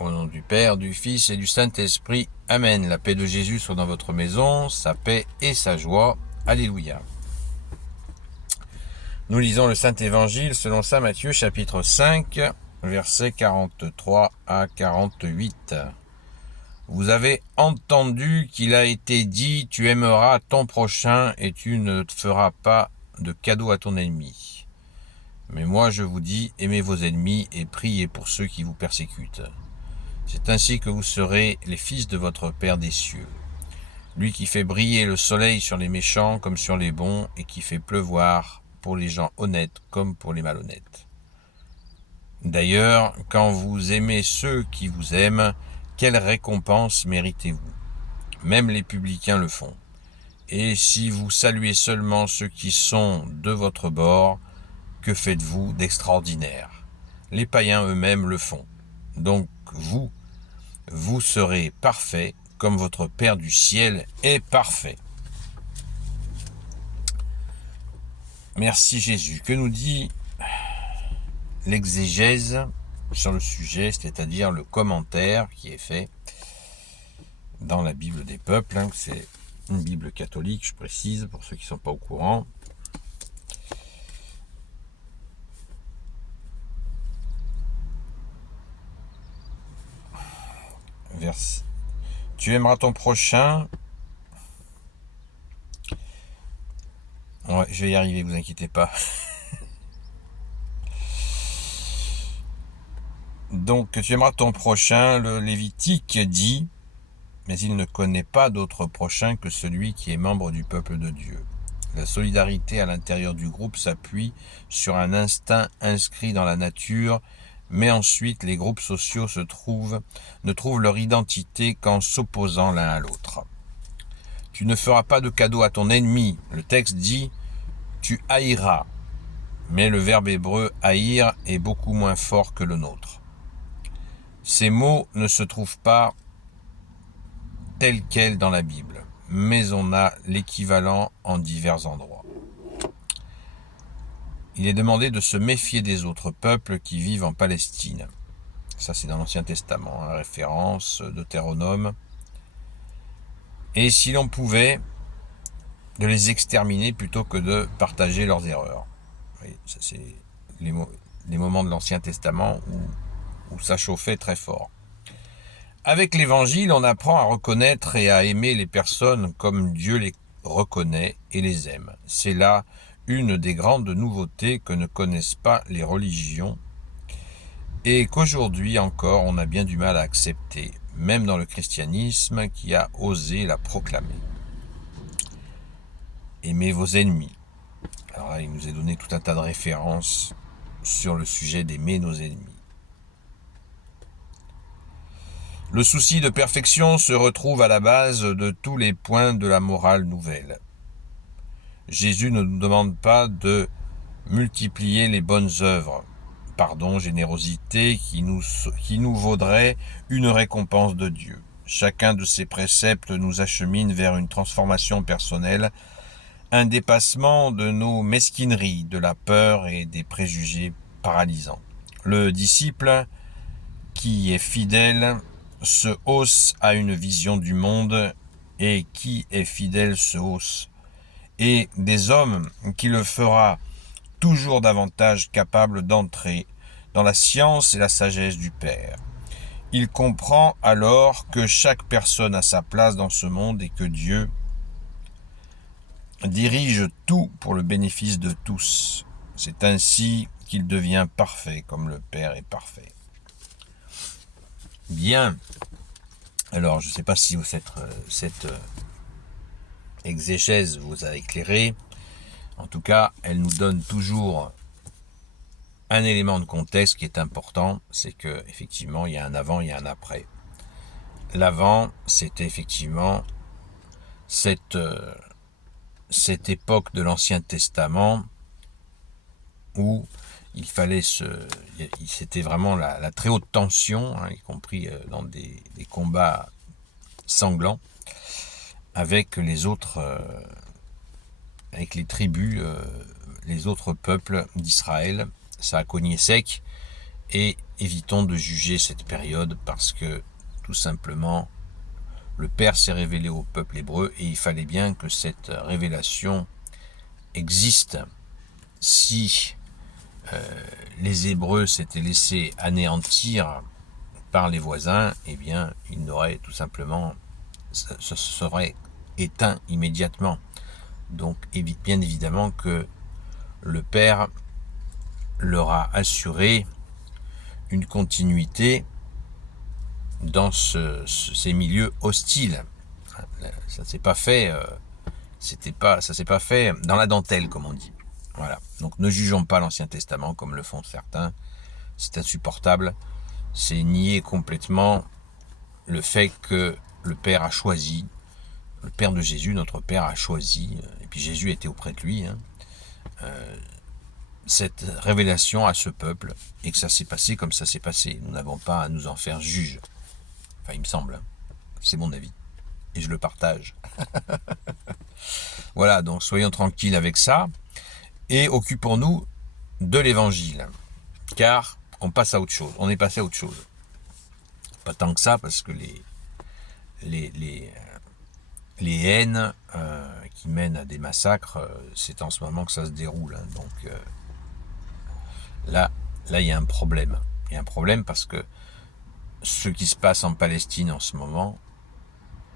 Au nom du Père, du Fils et du Saint-Esprit. Amen. La paix de Jésus soit dans votre maison, sa paix et sa joie. Alléluia. Nous lisons le Saint-Évangile selon saint Matthieu, chapitre 5, versets 43 à 48. Vous avez entendu qu'il a été dit, tu aimeras ton prochain et tu ne te feras pas de cadeau à ton ennemi. Mais moi je vous dis, aimez vos ennemis et priez pour ceux qui vous persécutent. C'est ainsi que vous serez les fils de votre Père des cieux. Lui qui fait briller le soleil sur les méchants comme sur les bons et qui fait pleuvoir pour les gens honnêtes comme pour les malhonnêtes. D'ailleurs, quand vous aimez ceux qui vous aiment, quelle récompense méritez-vous? Même les publicains le font. Et si vous saluez seulement ceux qui sont de votre bord, que faites-vous d'extraordinaire? Les païens eux-mêmes le font. Donc vous serez parfaits comme votre Père du ciel est parfait. Merci Jésus. Que nous dit l'exégèse sur le sujet, c'est-à-dire le commentaire qui est fait dans la Bible des peuples, c'est une Bible catholique, je précise, pour ceux qui ne sont pas au courant. Tu aimeras ton prochain. Ouais, je vais y arriver, vous inquiétez pas. Donc, tu aimeras ton prochain, le Lévitique dit, mais il ne connaît pas d'autre prochain que celui qui est membre du peuple de Dieu. La solidarité à l'intérieur du groupe s'appuie sur un instinct inscrit dans la nature, mais ensuite les groupes sociaux ne trouvent leur identité qu'en s'opposant l'un à l'autre. Tu ne feras pas de cadeau à ton ennemi. Le texte dit « tu haïras », mais le verbe hébreu « haïr » est beaucoup moins fort que le nôtre. Ces mots ne se trouvent pas tels quels dans la Bible, mais on a l'équivalent en divers endroits. Il est demandé de se méfier des autres peuples qui vivent en Palestine. Ça, c'est dans l'Ancien Testament, référence Deutéronome. Et si l'on pouvait, de les exterminer plutôt que de partager leurs erreurs. Oui, ça, c'est les moments de l'Ancien Testament où ça chauffait très fort. Avec l'Évangile, on apprend à reconnaître et à aimer les personnes comme Dieu les reconnaît et les aime. C'est là une des grandes nouveautés que ne connaissent pas les religions et qu'aujourd'hui encore on a bien du mal à accepter, même dans le christianisme qui a osé la proclamer. Aimez vos ennemis. Alors là, il nous est donné tout un tas de références sur le sujet d'aimer nos ennemis. Le souci de perfection se retrouve à la base de tous les points de la morale nouvelle. Jésus ne nous demande pas de multiplier les bonnes œuvres, pardon, générosité qui nous vaudrait une récompense de Dieu. Chacun de ces préceptes nous achemine vers une transformation personnelle, un dépassement de nos mesquineries, de la peur et des préjugés paralysants. Le disciple qui est fidèle se hausse à une vision du monde et qui est fidèle se hausse. Et des hommes qui le fera toujours davantage capable d'entrer dans la science et la sagesse du Père. Il comprend alors que chaque personne a sa place dans ce monde et que Dieu dirige tout pour le bénéfice de tous. C'est ainsi qu'il devient parfait, comme le Père est parfait. Bien. Alors, je ne sais pas si cette exégèse vous a éclairé. En tout cas, elle nous donne toujours un élément de contexte qui est important, c'est que effectivement, il y a un avant, il y a un après. L'avant, c'était effectivement cette époque de l'Ancien Testament où c'était vraiment la très haute tension, y compris dans des combats sanglants avec les autres, avec les tribus, les autres peuples d'Israël. Ça a cogné sec et évitons de juger cette période parce que, tout simplement, le Père s'est révélé au peuple hébreu et il fallait bien que cette révélation existe. Si les Hébreux s'étaient laissés anéantir par les voisins, eh bien, ils n'auraient tout simplement, ça se serait éteint immédiatement. Donc, bien évidemment que le Père leur a assuré une continuité dans ces milieux hostiles. Ça s'est pas fait, ça s'est pas fait dans la dentelle, comme on dit. Voilà. Donc ne jugeons pas l'Ancien Testament comme le font certains. C'est insupportable. C'est nier complètement le fait que le Père a choisi, le Père de Jésus, notre Père a choisi, et puis Jésus était auprès de lui, cette révélation à ce peuple, et que ça s'est passé comme ça s'est passé. Nous n'avons pas à nous en faire juge. Enfin, il me semble. C'est mon avis. Et je le partage. Voilà, donc soyons tranquilles avec ça. Et occupons-nous de l'évangile. Car on passe à autre chose. On est passé à autre chose. Pas tant que ça, parce que les haines qui mènent à des massacres, c'est en ce moment que ça se déroule. Hein. Donc là, il y a un problème. Il y a un problème parce que ce qui se passe en Palestine en ce moment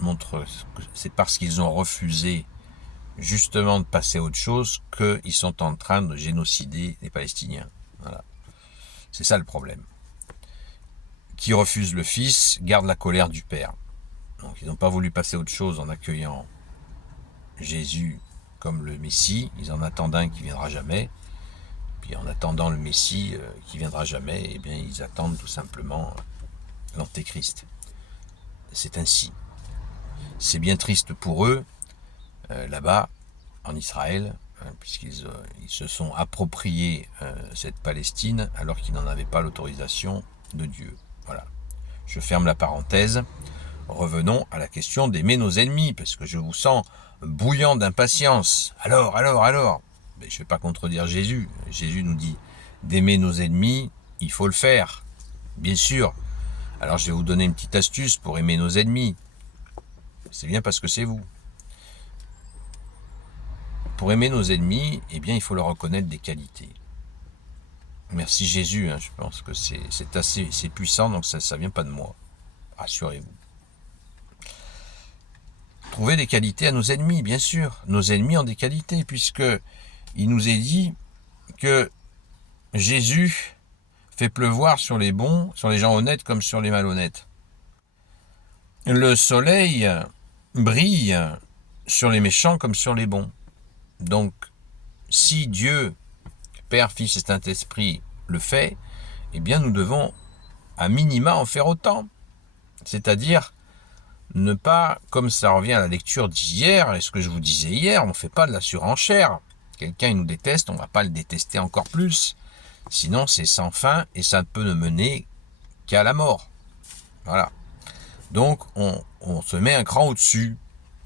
montre que c'est parce qu'ils ont refusé justement de passer à autre chose qu'ils sont en train de génocider les Palestiniens. Voilà. C'est ça le problème. Qui refuse le Fils garde la colère du Père. Donc ils n'ont pas voulu passer à autre chose en accueillant Jésus comme le Messie. Ils en attendent un qui viendra jamais. Puis en attendant le Messie qui viendra jamais, eh bien ils attendent tout simplement l'Antéchrist. C'est ainsi. C'est bien triste pour eux, là-bas, en Israël, puisqu'ils se sont appropriés cette Palestine alors qu'ils n'en avaient pas l'autorisation de Dieu. Voilà. Je ferme la parenthèse. Revenons à la question d'aimer nos ennemis, parce que je vous sens bouillant d'impatience. Alors, mais je ne vais pas contredire Jésus. Jésus nous dit d'aimer nos ennemis, il faut le faire. Bien sûr. Alors je vais vous donner une petite astuce pour aimer nos ennemis. C'est bien parce que c'est vous. Pour aimer nos ennemis, eh bien, il faut leur reconnaître des qualités. Merci Jésus, hein, je pense que c'est puissant, donc ça ne vient pas de moi. Rassurez-vous. Trouver des qualités à nos ennemis, bien sûr. Nos ennemis ont des qualités, puisque il nous est dit que Jésus fait pleuvoir sur les bons, sur les gens honnêtes comme sur les malhonnêtes. Le soleil brille sur les méchants comme sur les bons. Donc, si Dieu, Père, Fils et Saint-Esprit le fait, eh bien nous devons à minima en faire autant. C'est-à-dire ne pas, comme ça revient à la lecture d'hier, et ce que je vous disais hier, on ne fait pas de la surenchère. Quelqu'un il nous déteste, on ne va pas le détester encore plus. Sinon c'est sans fin et ça ne peut ne mener qu'à la mort. Voilà. Donc on se met un cran au-dessus.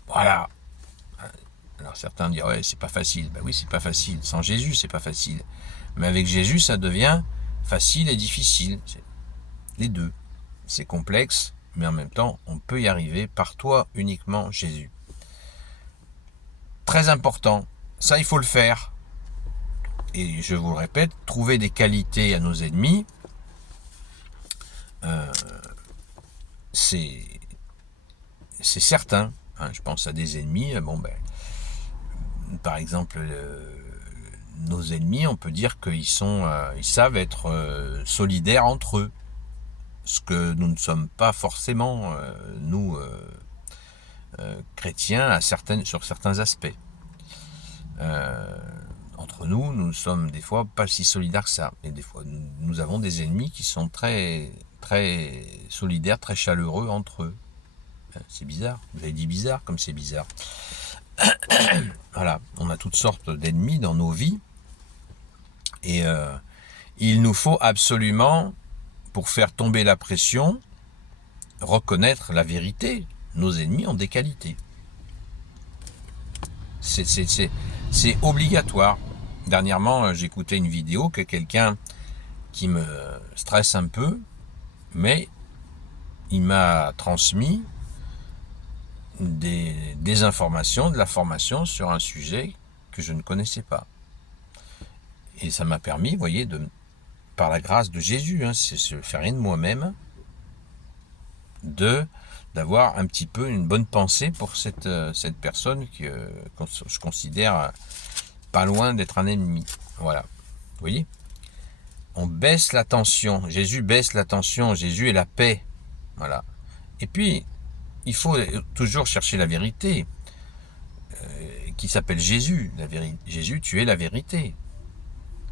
Voilà. Alors certains diront, ouais, c'est pas facile. Ben oui, c'est pas facile. Sans Jésus, c'est pas facile. Mais avec Jésus, ça devient facile et difficile. Les deux. C'est complexe, mais en même temps, on peut y arriver par toi uniquement, Jésus. Très important. Ça, il faut le faire. Et je vous le répète, trouver des qualités à nos ennemis, c'est certain. Hein, je pense à des ennemis. Bon, ben, par exemple, nos ennemis, on peut dire qu'ils savent être solidaires entre eux. Ce que nous ne sommes pas forcément, nous, chrétiens, sur certains aspects. Entre nous, nous sommes des fois pas si solidaires que ça. Et des fois, nous avons des ennemis qui sont très, très solidaires, très chaleureux entre eux. C'est bizarre. Vous avez dit bizarre, comme c'est bizarre. Voilà, on a toutes sortes d'ennemis dans nos vies. Et il nous faut absolument, pour faire tomber la pression, reconnaître la vérité. Nos ennemis ont des qualités. C'est obligatoire. Dernièrement, j'écoutais une vidéo que quelqu'un qui me stresse un peu, mais il m'a transmis des informations, de la formation sur un sujet que je ne connaissais pas. Et ça m'a permis, vous voyez, par la grâce de Jésus, je ne fais rien de moi-même, d'avoir un petit peu une bonne pensée pour cette personne que je considère pas loin d'être un ennemi. Voilà. Vous voyez ? On baisse la tension. Jésus baisse la tension. Jésus est la paix. Voilà. Et puis, il faut toujours chercher la vérité, qui s'appelle Jésus. Jésus, tu es la vérité.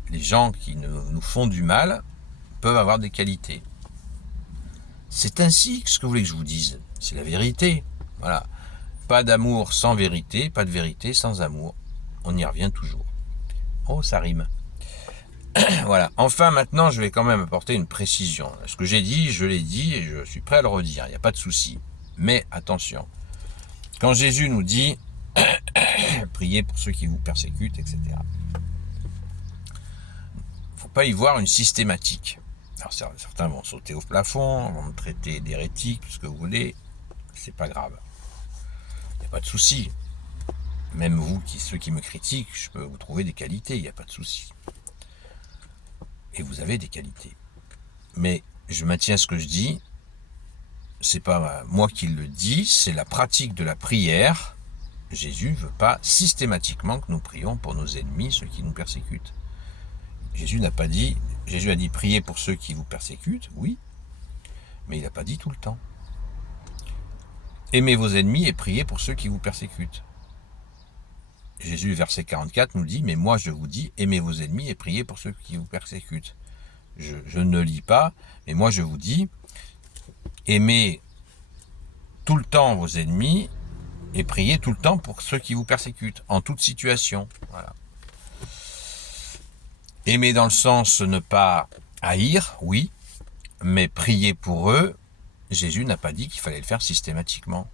Les gens qui nous font du mal peuvent avoir des qualités. C'est ainsi que ce que vous voulez que je vous dise. C'est la vérité. Voilà. Pas d'amour sans vérité, pas de vérité sans amour. On y revient toujours. Oh, ça rime. Voilà. Enfin, maintenant, je vais quand même apporter une précision. Ce que j'ai dit, je l'ai dit et je suis prêt à le redire. Il n'y a pas de souci. Mais attention. Quand Jésus nous dit priez pour ceux qui vous persécutent, etc. Il ne faut pas y voir une systématique. Alors certains vont sauter au plafond, vont me traiter d'hérétique, tout ce que vous voulez. C'est pas grave. Il n'y a pas de souci. Même vous, ceux qui me critiquent, je peux vous trouver des qualités, il n'y a pas de souci. Et vous avez des qualités. Mais je maintiens ce que je dis. C'est pas moi qui le dis, c'est la pratique de la prière. Jésus ne veut pas systématiquement que nous prions pour nos ennemis, ceux qui nous persécutent. Jésus n'a pas dit, Jésus a dit priez pour ceux qui vous persécutent, oui, mais il n'a pas dit tout le temps. Aimez vos ennemis et priez pour ceux qui vous persécutent. Jésus, verset 44, nous dit, mais moi je vous dis, aimez vos ennemis et priez pour ceux qui vous persécutent. Je ne lis pas, mais moi je vous dis, aimez tout le temps vos ennemis et priez tout le temps pour ceux qui vous persécutent, en toute situation. Voilà. Aimer dans le sens ne pas haïr, oui, mais prier pour eux, Jésus n'a pas dit qu'il fallait le faire systématiquement.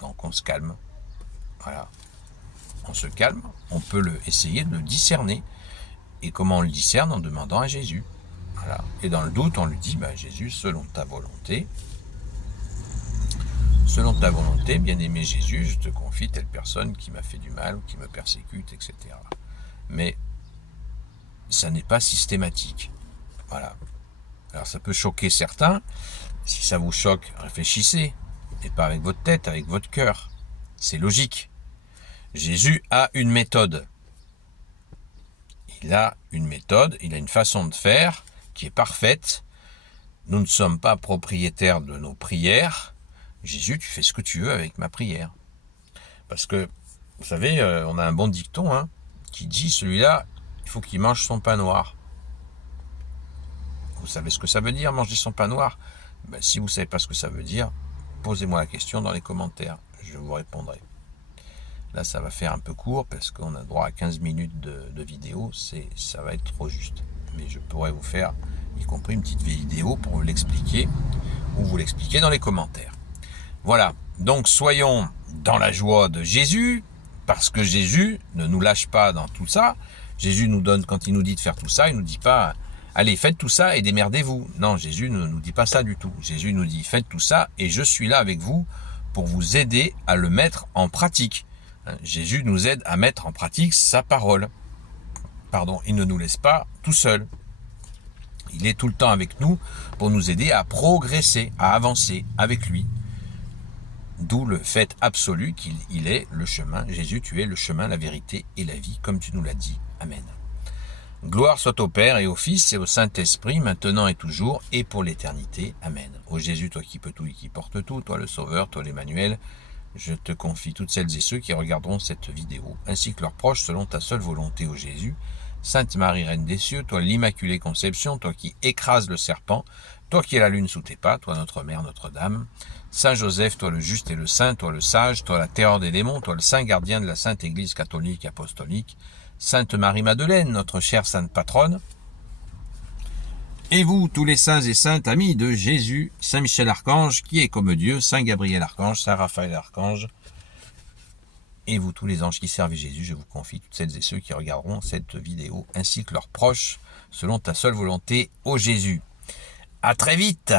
Donc on se calme. Voilà. On se calme, on peut essayer de le discerner. Et comment on le discerne? En demandant à Jésus. Voilà. Et dans le doute, on lui dit, Jésus, selon ta volonté, bien-aimé Jésus, je te confie telle personne qui m'a fait du mal, ou qui me persécute, etc. Mais ça n'est pas systématique. Voilà. Alors ça peut choquer certains. Si ça vous choque, réfléchissez. Et pas avec votre tête, avec votre cœur. C'est logique. Jésus a une méthode. Il a une méthode, il a une façon de faire qui est parfaite. Nous ne sommes pas propriétaires de nos prières. Jésus, tu fais ce que tu veux avec ma prière. Parce que, vous savez, on a un bon dicton qui dit, celui-là, il faut qu'il mange son pain noir. Vous savez ce que ça veut dire, manger son pain noir? Si vous ne savez pas ce que ça veut dire, posez-moi la question dans les commentaires. Je vous répondrai. Là, ça va faire un peu court parce qu'on a droit à 15 minutes de vidéo. Ça va être trop juste. Mais je pourrais vous faire, y compris une petite vidéo pour vous l'expliquer ou vous l'expliquer dans les commentaires. Voilà. Donc, soyons dans la joie de Jésus parce que Jésus ne nous lâche pas dans tout ça. Jésus nous donne, quand il nous dit de faire tout ça, il ne nous dit pas « Allez, faites tout ça et démerdez-vous ». Non, Jésus ne nous dit pas ça du tout. Jésus nous dit « Faites tout ça et je suis là avec vous pour vous aider à le mettre en pratique ». Jésus nous aide à mettre en pratique sa parole. Pardon, il ne nous laisse pas tout seul. Il est tout le temps avec nous pour nous aider à progresser, à avancer avec lui. D'où le fait absolu qu'il est le chemin. Jésus, tu es le chemin, la vérité et la vie, comme tu nous l'as dit. Amen. Gloire soit au Père et au Fils et au Saint-Esprit, maintenant et toujours, et pour l'éternité. Amen. Ô Jésus, toi qui peux tout et qui portes tout, toi le Sauveur, toi l'Emmanuel, je te confie toutes celles et ceux qui regarderont cette vidéo, ainsi que leurs proches, selon ta seule volonté, ô Jésus. Sainte Marie, Reine des cieux, toi l'Immaculée Conception, toi qui écrases le serpent, toi qui es la lune sous tes pas, toi notre Mère, Notre-Dame. Saint Joseph, toi le juste et le saint, toi le sage, toi la terreur des démons, toi le saint gardien de la Sainte Église catholique et apostolique. Sainte Marie-Madeleine, notre chère sainte patronne. Et vous, tous les saints et saintes amis de Jésus, Saint Michel Archange, qui est comme Dieu, Saint Gabriel Archange, Saint Raphaël Archange, et vous, tous les anges qui servent Jésus, je vous confie toutes celles et ceux qui regarderont cette vidéo, ainsi que leurs proches, selon ta seule volonté, ô Jésus. À très vite!